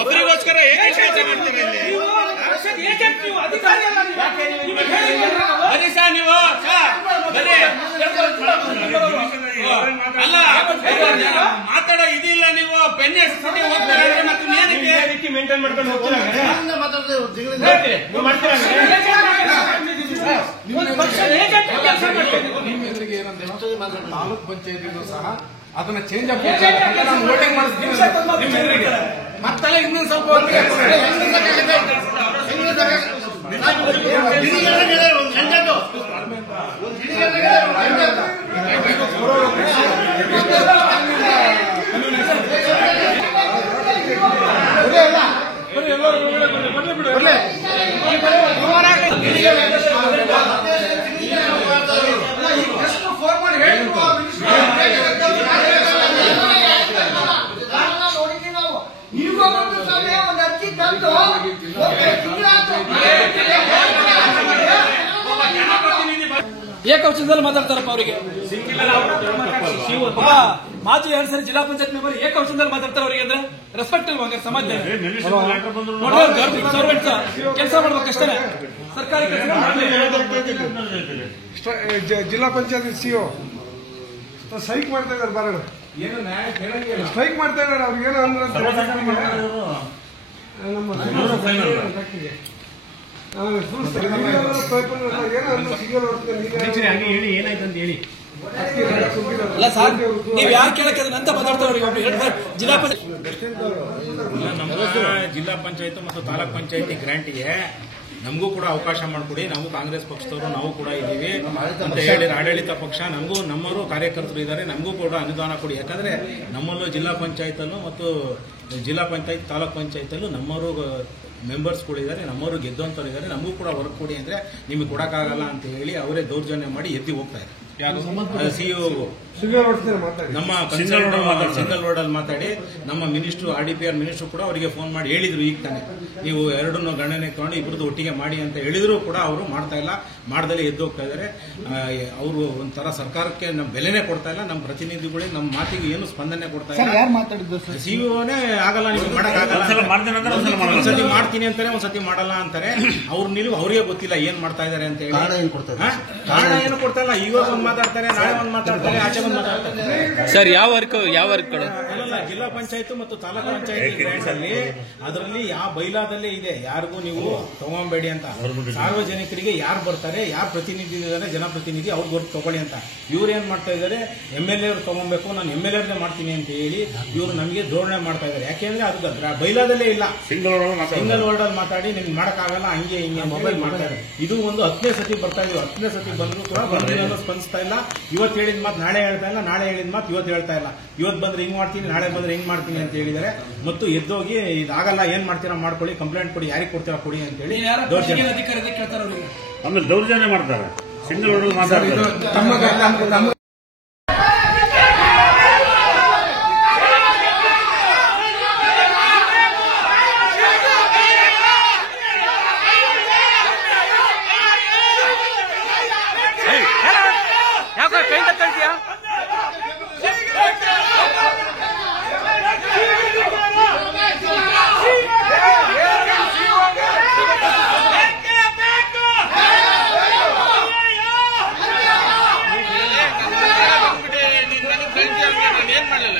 ಒಬ್ಬರಿಗೋಸ್ಕರ ಅಲ್ಲ ಮಾತಾಡೋ ಇದಿಲ್ಲ. ನೀವು ಪೆನ್ ಎಸ್ಬಿಟ್ಟು ಹೋಗ್ತಾರೆ ಮತ್ತೆ ಏನಕ್ಕೆ ಮೇಂಟೈನ್ ಮಾಡ್ಕೊಂಡು ಹೋಗ್ತೀರಾ? ತಾಲೂಕ್ ಪಂಚಾಯತಿಗೂ ಸಹ ಅದನ್ನ ಚೇಂಜ್ ವೋಟಿಂಗ್ ಮಾಡಿಸ್ತೀವಿ ಮತ್ತಲ್ಲ ಇನ್ನೊಂದು ಸ್ವಲ್ಪ ಏಕವಚನದಲ್ಲಿ ಮಾತಾಡ್ತಾರಪ್ಪ ಅವರಿಗೆ. ಮಾಜಿ 2 ಸರಿ ಜಿಲ್ಲಾ ಪಂಚಾಯತ್ ಮೆಂಬರ್ ಏಕವಚನದಲ್ಲಿ ಮಾತಾಡ್ತಾರೆ ಅವರಿಗೆ ಅಂದ್ರೆ ರೆಸ್ಪೆಕ್ಟ್ ಇಲ್ವಾ ಸಮಾಜದಲ್ಲಿ? ಕೆಲಸ ಮಾಡ್ಬೇಕಷ್ಟೇ, ಸರ್ಕಾರಿ ಕೆಲಸ. ಜಿಲ್ಲಾ ಪಂಚಾಯತ್ ಸಿಒ ಸ್ಟ್ರೈಕ್ ಮಾಡ್ತಾ ಇದ್ದಾರೆ, ಬರೋಣ ಸ್ಟ್ರೈಕ್ ಮಾಡ್ತಾ ಇದ್ದಾರೆ. ಅವ್ರಿಗೇನೋ ಹೇಳಿ ಏನಾಯ್ತಂತ ಹೇಳಿ. ಅಲ್ಲ ಸರ್, ನೀವು ಯಾರು ಕೇಳಕ್ಕೆ ಅಂತ ಮಾತಾಡ್ತಾರೆ ಜಿಲ್ಲಾ ಪಂಚಾಯತ್. ನಮ್ಮ ಜಿಲ್ಲಾ ಪಂಚಾಯತ್ ಮತ್ತು ತಾಲೂಕ್ ಪಂಚಾಯತಿ ಗ್ರಾಂಟಿಗೆ ನಮಗೂ ಕೂಡ ಅವಕಾಶ ಮಾಡಿಕೊಡಿ, ನಾವು ಕಾಂಗ್ರೆಸ್ ಪಕ್ಷದವರು ನಾವು ಕೂಡ ಇದ್ದೀವಿ ಅಂತ ಹೇಳಿ ಆಡಳಿತ ಪಕ್ಷ ನಮಗೂ ನಮ್ಮವರು ಕಾರ್ಯಕರ್ತರು ಇದ್ದಾರೆ, ನಮಗೂ ಕೂಡ ಅನುದಾನ ಕೊಡಿ. ಯಾಕಂದ್ರೆ ನಮ್ಮಲ್ಲೂ ಜಿಲ್ಲಾ ಪಂಚಾಯತಲ್ಲೂ ಮತ್ತು ಜಿಲ್ಲಾ ಪಂಚಾಯತ್ ತಾಲೂಕ್ ಪಂಚಾಯತಲ್ಲೂ ನಮ್ಮವರು ಮೆಂಬರ್ಸ್ಗಳಿದ್ದಾರೆ, ನಮ್ಮವರು ಗೆದ್ದಂತವ್ರು ಇದ್ದಾರೆ, ನಮಗೂ ಕೂಡ ವರ್ಕ್ ಕೊಡಿ ಅಂದ್ರೆ ನಿಮಗೆ ಕೊಡಕ್ಕಾಗಲ್ಲ ಅಂತ ಹೇಳಿ ಅವರೇ ದೌರ್ಜನ್ಯ ಮಾಡಿ ಎತ್ತಿ ಹೋಗ್ತಾ ಇದ್ದಾರೆ. ಸಿಇಒ ನಮ್ಮ ಸಿಂಗಲ್ ರೋಡ್ ಅಲ್ಲಿ ಮಾತಾಡಿ ನಮ್ಮ ಮಿನಿಸ್ಟ್ರು RDPR ಮಿನಿಸ್ಟ್ರು ಕೂಡ ಅವರಿಗೆ ಫೋನ್ ಮಾಡಿ ಹೇಳಿದ್ರು, ಈಗ ತಾನೆ ನೀವು ಎರಡನ್ನು ಗಣನೆ ತಗೊಂಡು ಇಬ್ಬರದ್ದು ಒಟ್ಟಿಗೆ ಮಾಡಿ ಅಂತ ಹೇಳಿದ್ರು ಕೂಡ ಅವರು ಮಾಡ್ತಾ ಇಲ್ಲ, ಮಾಡ್ದಲ್ಲೇ ಎದ್ದು ಹೋಗ್ತಾ ಇದ್ದಾರೆ. ಅವರು ಒಂಥರ ಸರ್ಕಾರಕ್ಕೆ ನಮ್ಮ ಬೆಲೆನೇ ಕೊಡ್ತಾ ಇಲ್ಲ, ನಮ್ಮ ಪ್ರತಿನಿಧಿಗಳೇ ನಮ್ಮ ಮಾತಿಗೆ ಏನು ಸ್ಪಂದನೆ ಕೊಡ್ತಾ ಇಲ್ಲ. ಸಿಇಒನೇ ಆಗಲ್ಲ, ನೀವು ಮಾಡಕ್ಕಾಗಲ್ಲ, ಒಂದ್ಸತಿ ಮಾಡ್ತೀನಿ ಅಂತಾರೆ, ಒಂದ್ಸತಿ ಮಾಡಲ್ಲ ಅಂತಾರೆ. ಅವ್ರ ನಿಲುವು ಅವರಿಗೆ ಗೊತ್ತಿಲ್ಲ ಏನ್ ಮಾಡ್ತಾ ಇದಾರೆ ಅಂತ ಹೇಳಿ. ಕಾರಣ ಏನು ಕೊಡ್ತಾ ಇಲ್ಲ. ಇವಾಗ ಒಂದ್ ಮಾತಾಡ್ತಾರೆ, ನಾಳೆ ಒಂದ್ ಮಾತಾಡ್ತಾರೆ, ಆಚೆ ಒಂದ್ ಮಾತಾಡ್ತಾರೆ. ಸರ್ ಯಾವ ವರ್ಕ್ ಅಲ್ಲ, ಜಿಲ್ಲಾ ಪಂಚಾಯತ್ ಮತ್ತು ತಾಲೂಕು ಪಂಚಾಯತ್ ಗ್ರಾಂಟ್ಸ್ ಅಲ್ಲಿ ಅದರಲ್ಲಿ ಯಾವ ಬೈಲಾದಲ್ಲೇ ಇದೆ, ಯಾರಿಗೂ ನೀವು ತಗೊಂಬೇಡಿ ಅಂತ. ಸಾರ್ವಜನಿಕರಿಗೆ ಯಾರು ಬರ್ತಾರೆ, ಯಾರು ಪ್ರತಿನಿಧಿ ಇದ್ದಾರೆ, ಜನಪ್ರತಿನಿಧಿ ಅವ್ರಿಗೆ ವರ್ಕ್ ತಗೊಳ್ಳಿ ಅಂತ. ಇವ್ರು ಏನ್ ಮಾಡ್ತಾ ಇದ್ದಾರೆ, MLA ಅವ್ರು ತಗೊಬೇಕು, ನಾನು MLA ಮಾಡ್ತೀನಿ ಅಂತ ಹೇಳಿ ಇವ್ರು ನಮಗೆ ಧೋರಣೆ ಮಾಡ್ತಾ ಇದ್ದಾರೆ. ಯಾಕೆಂದ್ರೆ ಅದು ಬೈಲಾದಲ್ಲೇ ಇಲ್ಲ, ಸಿಂಗಲ್ ವರ್ಡ್ ಅಲ್ಲಿ ಮಾತಾಡಿ ನಿಮ್ಗೆ ಮಾಡಕ್ಕಾಗಲ್ಲ, ಹಂಗೆ ಹಿಂಗೆ ಮೊಬೈಲ್ ಮಾಡ್ತಾರೆ. ಇದು ಒಂದು 10ನೇ ಸತಿ ಬರ್ತಾ ಇದೀವಿ, 10ನೇ ಸತಿ ಬಂದ್ರು ಕೂಡ ಬಂದಿಲ್ಲ, ಸ್ಪಂದಿಸ್ತಾ ಇಲ್ಲ. ಇವತ್ತು ಹೇಳಿದ ಮಾತು ನಾಳೆ ಹೇಳ್ತಾ ಇಲ್ಲ, ನಾಳೆ ಹೇಳಿದ ಮಾತು ಇವತ್ತು ಹೇಳ್ತಾ ಇಲ್ಲ. ಇವತ್ತು ಬಂದ್ರೆ ಹಿಂಗ್ ಮಾಡ್ತೀನಿ, ನಾಳೆ ಬಂದ್ರೆ ಹಿಂಗ್ ಮಾಡ್ತೀನಿ ಅಂತ ಹೇಳಿದ್ದಾರೆ. ಮತ್ತು ಎದ್ದೋಗಿ ಇದಾಗಲ್ಲ, ಏನ್ ಮಾಡ್ತೀರಾ ಮಾಡ್ಕೊಳ್ಳಿ, ಕಂಪ್ಲೇಂಟ್ ಕೊಡಿ, ಯಾರಿಗೆ ಕೊಡ್ತೀರಾ ಕೊಡಿ ಅಂತ ಹೇಳಿ ಆಮೇಲೆ ದೌರ್ಜನ್ಯ ಮಾಡ್ತಾರೆ. ಸಿಂಗಲ್ ವರ್ಡ್ ಮಾತಾಡ್ತಾರೆ. ಏನ್ ಮಾಡಲಿಲ್ಲ